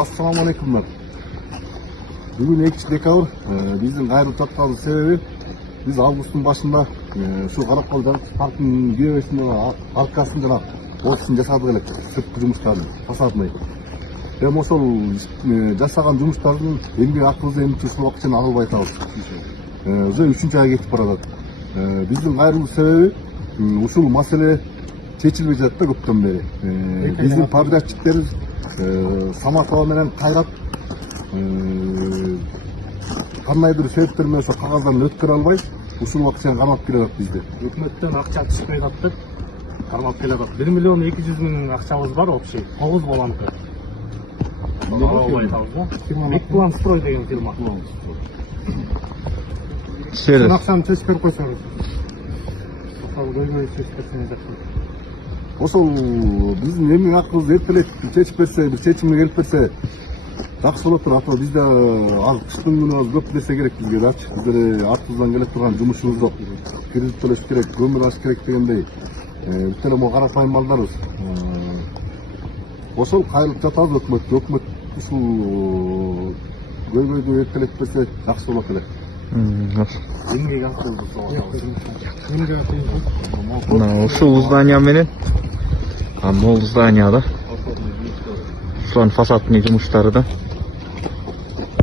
Assalamu alaikumlar. Bugün 2 dekabr. Bizden gayrı tatlı sebebi biz avgustun başında şu Karakol Park'ın güvesinde arkasında olsun jasadık elek. Sırtkı жұмыстарын tasarlayıp. Hem osol жасаган жұмыстардың эмгек акыбызды эмчи ушул убакытча алып айтабыз. Уже 3-чү ай кетип барат. Биздин кайрылуу себеби ушул маселе чечилбей жатты көптөн бери. Биздин подрядчиктер Саматова менен Кайрат кандайдыр себептер менен ошо кагаздарын өткөрө албай ушул убакытча камап келатат бизди. Өкмөттөн акча түшпөй калып кармап келатат. 1 миллион 200 миң акчабыз бар, общий 9 баланты. Алып айтабыз да. Big Plan Строй деген фирма. Сен акчаны чечип берип койсоңуз. Көйгөй чечип берсеңиз жакшы. Ошол биздин эмгек акыбызды эртелеп чечип берсе, бир чечимге келип берсе жакшы болот тур. Ата бизде ал кыштын күнү көп нерсе керек бизге дачы. Биздер артыбыздан келе турган жумушубуз жок. Кредит төлөш керек, көмүр аш керек дегендей. Бүт эле могу карапайым балдарбыз. Ошол кайрылып жатабыз өкмөткө. Өкмөт ушул көйгөйдү эртелеп берсе жакшы болот эле. Эмгек акыбызды согатабыз. Эмгек акыбызды. Мына ушул здание менен могул зданияда ушулардын фасадный жумуштары да